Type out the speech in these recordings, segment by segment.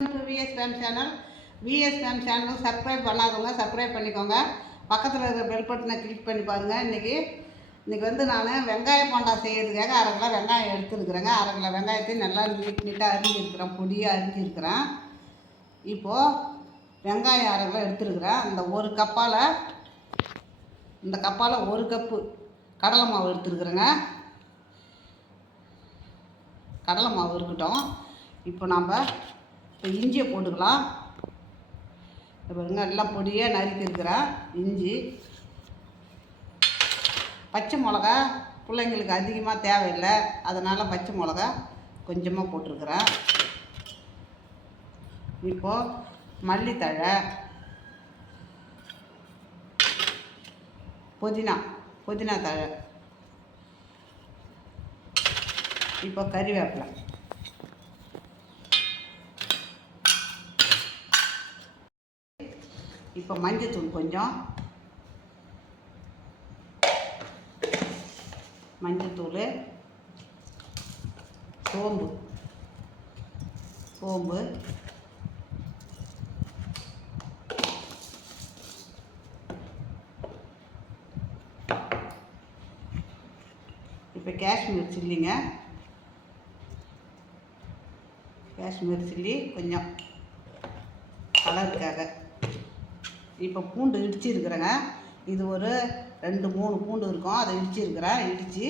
Vs fame channel. VS fame channel subscribe பண்ணாதவங்க subscribe பண்ணிக்கோங்க. பக்கத்தில் இருக்கிற பெல் பட்டனை கிளிக் பண்ணி பாருங்கள். இன்றைக்கி வந்து நான் வெங்காய போண்டா செய்கிறதுக்காக 1/2 கிலோ வெங்காயம் எடுத்துருக்குறேங்க. 1/2 கிலோ வெங்காயத்தையும் நல்லா நீட்டாக அரிஞ்சிருக்கிறேன், பொடியாக அரிஞ்சிருக்கிறேன். இப்போது வெங்காயம் 1/2 கிலோ எடுத்துருக்குறேன். இந்த கப்பால் 1 கப்பு கடலை மாவு எடுத்துருக்குறேங்க. கடலை மாவு இருக்கட்டும். இப்போ நாம் இஞ்சியை போட்டுக்கலாம். இப்போ எல்லாம் பொடியாக நறுக்கியிருக்கிறேன். இஞ்சி, பச்சை மிளகா பிள்ளைங்களுக்கு அதிகமாக தேவையில்லை, அதனால் பச்சை மிளகா கொஞ்சமாக போட்டிருக்கிறேன். இப்போது மல்லித்தழை, புதினா தழை, இப்போ கறிவேப்பிலை, இப்போ மஞ்சத்தூள் கொஞ்சம், மஞ்சத்தூள், சோம்பு, இப்போ காஷ்மீர் சில்லிங்க. காஷ்மீர் சில்லி கொஞ்சம் கலருக்காக. இப்போ பூண்டு இடிச்சிருக்கிறேங்க. இது ஒரு 2-3 பூண்டு இருக்கும், அதை இடிச்சிருக்கிறேன். இடித்து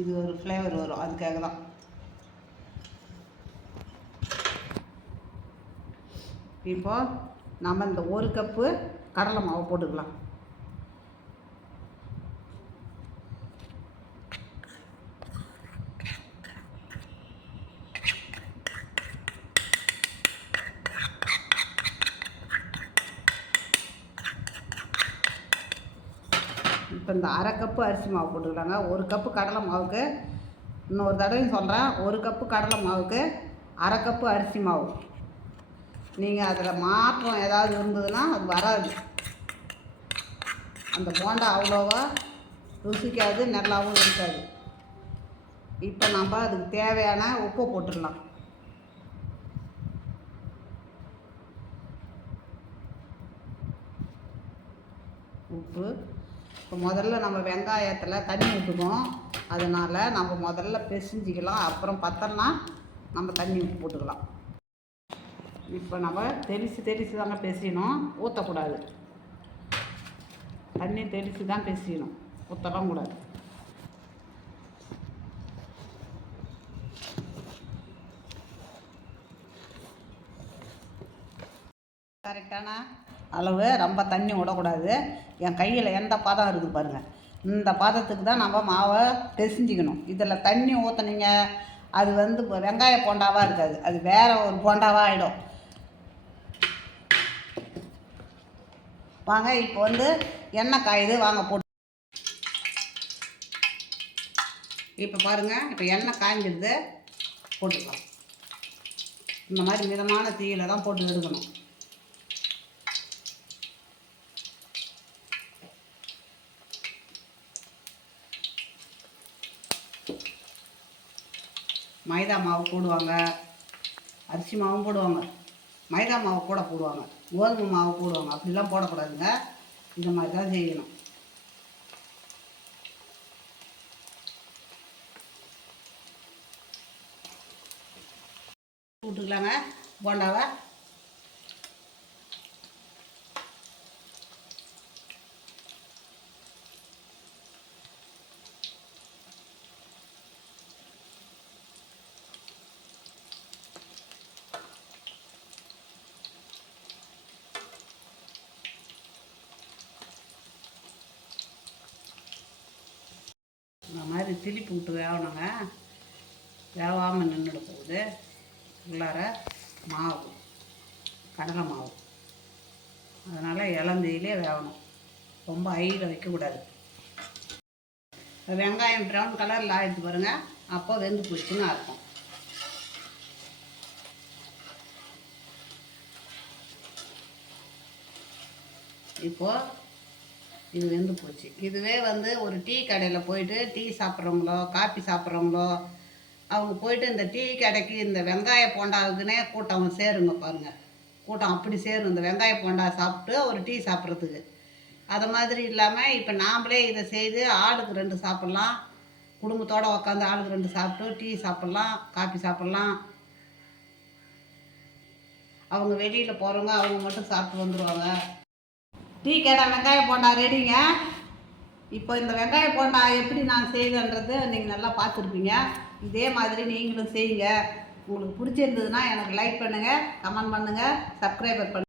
இது ஒரு ஃப்ளேவர் வரும், அதுக்காக தான். இப்போ நம்ம இந்த 1 கப்பு கடலை மாவு போட்டுக்கலாம். இப்போ இந்த 1/2 கப்பு அரிசி மாவு போட்டுக்கலாங்க. 1 கப்பு கடலை மாவுக்கு, இன்னொரு தடவையும் சொல்கிறேன், 1 கப்பு கடலை மாவுக்கு 1/2 கப்பு அரிசி மாவு. நீங்கள் அதில் மாற்றம் ஏதாவது இருந்ததுன்னா அது வராது. அந்த போண்டா அவ்வளோவா ருசிக்காது, நல்லாவும் இருக்காது. இப்போ நம்ம அதுக்கு தேவையான உப்பை போட்டுடலாம். உப்பு. இப்போ முதல்ல நம்ம வெங்காயத்தில் தண்ணி ஊற்றுவோம், அதனால் நம்ம முதல்ல பிசைஞ்சிக்கலாம். அப்புறம் பத்தலைன்னா நம்ம தண்ணி போட்டுக்கலாம். இப்போ நம்ம தெளித்து தாங்க பிசையணும், ஊற்றக்கூடாது. தண்ணி தெளித்து தான் பிசையணும், ஊற்றலாம் கூடாது. கரெக்டான அளவு, ரொம்ப தண்ணி விடக்கூடாது. என் கையில் எந்த பதம் இருக்குது பாருங்கள், இந்த பதத்துக்கு தான் நம்ம மாவை பிசைஞ்சிக்கணும். இதில் தண்ணி ஊற்றுனீங்க, அது வெங்காய போண்டாவாக இருக்காது, அது வேறு ஒரு போண்டாவாக ஆகிடும். வாங்க இப்போ எண்ணெய் காயுது, வாங்க போட்டு. இப்போ பாருங்கள், இப்போ எண்ணெய் காய்ஞ்சிடுது, போட்டுக்கலாம். இந்த மாதிரி மிதமான தீயில தான் போட்டு எடுக்கணும். மைதா மாவு போடுவாங்க, அரிசி மாவும் போடுவாங்க, மைதா மாவு கூட போடுவாங்க, கோதுமை மாவு போடுவாங்க. அப்படிலாம் போடக்கூடாதுங்க, இந்த மாதிரி தான் செய்யணும். விட்டுக்கலாங்க போண்டாவை. இந்த மாதிரி திருப்பி விட்டு வேகணுங்க, வேகாமல் நின்றுட போகுது. உள்ளார மாவு, கடலை மாவு, அதனால் இளந்தீயிலே வேகணும், ரொம்ப ஹையில் வைக்கக்கூடாது. வெங்காயம் ப்ரௌன் கலரில் ஆகிடுச்சு பாருங்கள், அப்போ வெந்து போச்சுன்னு அர்த்தம். இப்போது இது வெந்து போச்சு. இதுவே ஒரு டீ கடையில் போயிட்டு டீ சாப்பிட்றவங்களோ காஃபி சாப்பிட்றவங்களோ அவங்க போயிட்டு இந்த டீ கடைக்கு இந்த வெங்காய போண்டாவுக்குன்னே கூட்டம் சேருங்க பாருங்கள். கூட்டம் அப்படி சேரும் இந்த வெங்காய போண்டா சாப்பிட்டு ஒரு டீ சாப்பிட்றதுக்கு. அது மாதிரி இல்லாமல் இப்போ நாம்ளே இதை செய்து ஆளுக்கு 2 சாப்பிட்லாம். குடும்பத்தோடு உக்காந்து ஆளுக்கு 2 சாப்பிட்டு டீ சாப்பிட்லாம், காஃபி சாப்பிட்லாம். அவங்க வெளியில் போகிறவங்க அவங்க மட்டும் சாப்பிட்டு வந்துடுவாங்க. டீ கடை வெங்காய போண்டா ரெடிங்க. இப்போ இந்த வெங்காய போண்டா எப்படி நான் செய்வேன்றது நீங்கள் நல்லா பார்த்துருப்பீங்க. இதே மாதிரி நீங்களும் செய்யுங்க. உங்களுக்கு பிடிச்சிருந்ததுன்னா எனக்கு லைக் பண்ணுங்கள், கமெண்ட் பண்ணுங்கள், சப்ஸ்கிரைபர் பண்ணுங்கள்.